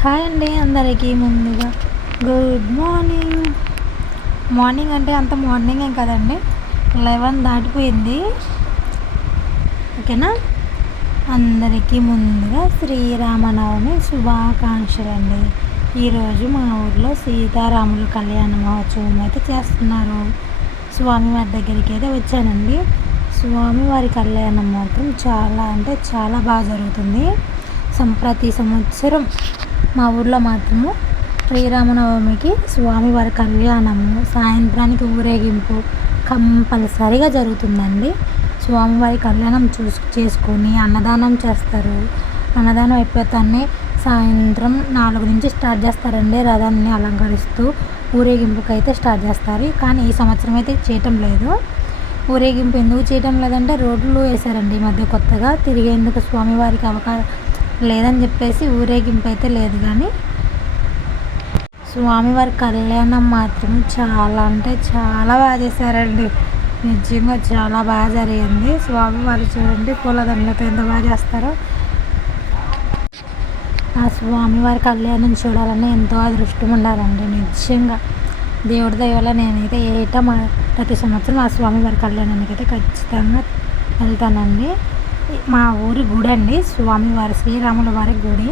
Hi అండి అందరికీ ముందుగా గుడ్ మార్నింగ్. మార్నింగ్ అంటే అంత మార్నింగ్ ఏం కదండి, 11 దాటిపోయింది. ఓకేనా. అందరికీ ముందుగా శ్రీరామనవమి శుభాకాంక్షలు అండి. ఈరోజు మా ఊర్లో సీతారాముల కళ్యాణ మహోత్సవం అయితే చేస్తున్నారు. స్వామివారి దగ్గరికి అయితే వచ్చానండి. స్వామివారి కళ్యాణం మాత్రం చాలా అంటే చాలా బాగా జరుగుతుంది. ప్రతి సంవత్సరం మా ఊర్లో మాత్రము శ్రీరామనవమికి స్వామివారి కళ్యాణము, సాయంత్రానికి ఊరేగింపు కంపల్సరిగా జరుగుతుందండి. స్వామివారి కళ్యాణం చేసుకొని అన్నదానం చేస్తారు. అన్నదానం అయిపోతానే సాయంత్రం 4 నుంచి స్టార్ట్ చేస్తారండి. రథాన్ని అలంకరిస్తూ ఊరేగింపుకి అయితే స్టార్ట్ చేస్తారు. కానీ ఈ సంవత్సరం అయితే చేయటం లేదు. ఊరేగింపు ఎందుకు చేయటం లేదంటే రోడ్లు వేశారండి ఈ మధ్య కొత్తగా. తిరిగేందుకు స్వామివారికి అవకాశం లేదని చెప్పేసి ఊరేగింపు అయితే లేదు. కానీ స్వామివారి కళ్యాణం మాత్రం చాలా అంటే చాలా బాగా చేశారండి. నిజంగా చాలా బాగా జరిగింది. స్వామివారు చూడండి పూలదండలతో ఎంత బాగా చేస్తారో. ఆ స్వామివారి కళ్యాణం చూడాలని ఎంతో అదృష్టం ఉండాలండి. నిజంగా దేవుడి దయ వల్ల నేనైతే ప్రతి సంవత్సరం ఆ స్వామివారి కళ్యాణానికి అయితే ఖచ్చితంగా వెళ్తానండి. మా ఊరి గుడి అండి స్వామివారి, శ్రీరాముల వారి గుడి.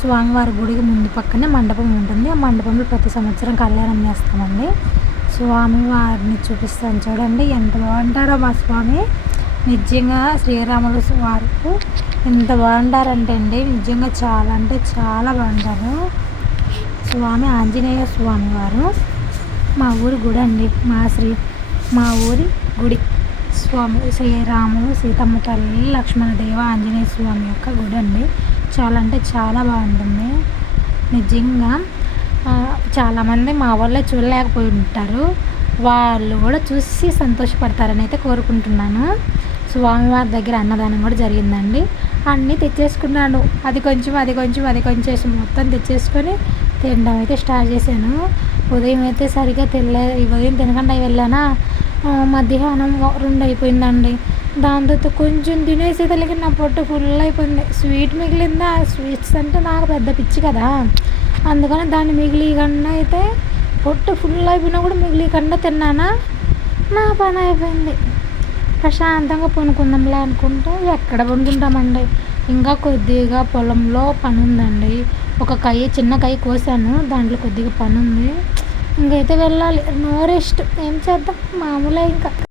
స్వామివారి గుడికి ముందు పక్కనే మండపం ఉంటుంది. ఆ మండపంలో ప్రతి సంవత్సరం కళ్యాణం చేస్తామండి. స్వామివారిని చూపిస్తాను చూడండి ఎంత బాగుంటారో మా స్వామి. నిజంగా శ్రీరాముల వారికి ఎంత బాగుంటారంటే అండి, నిజంగా చాలా అంటే చాలా బాగుంటారు. స్వామి ఆంజనేయ స్వామి వారు మా ఊరి గుడి అండి. మా ఊరి గుడి స్వామి శ్రీరాములు, సీతమ్మ తల్లి, లక్ష్మణదేవ, ఆంజనేయ స్వామి యొక్క గుడి అండి. చాలా అంటే చాలా బాగుంటుంది. నిజంగా చాలామంది మా వాళ్ళే చూడలేకపోయి ఉంటారు. వాళ్ళు కూడా చూసి సంతోషపడతారని అయితే కోరుకుంటున్నాను. స్వామివారి దగ్గర అన్నదానం కూడా జరిగిందండి. అన్నీ తెచ్చేసుకున్నాను. అది కొంచెం మొత్తం తెచ్చేసుకొని తినడం అయితే స్టార్ట్ చేశాను. ఉదయం అయితే సరిగ్గా ఉదయం తినకుండా వెళ్ళానా, మధ్యాహ్నం 2 అయిపోయిందండి. దాంతో కొంచెం తినేసేతలకి నా పొట్ట ఫుల్ అయిపోయింది. స్వీట్ మిగిలిందా, స్వీట్స్ అంటే నాకు పెద్ద పిచ్చి కదా, అందుకని దాన్ని మిగిలికుండా అయితే పొట్ట ఫుల్ అయిపోయినా కూడా మిగిలికుండా తిన్నానా, నా పని అయిపోయింది. ప్రశాంతంగా పనుకుందాంలే అనుకుంటే ఎక్కడ పనుకుంటామండి. ఇంకా కొద్దిగా పొలంలో పని ఉందండి. ఒక చిన్న కాయ కోసాను, దాంట్లో కొద్దిగా పని ఉంది. ఇంకైతే వెళ్ళాలి. No rest. ఏం చేద్దాం, మామూలే ఇంకా.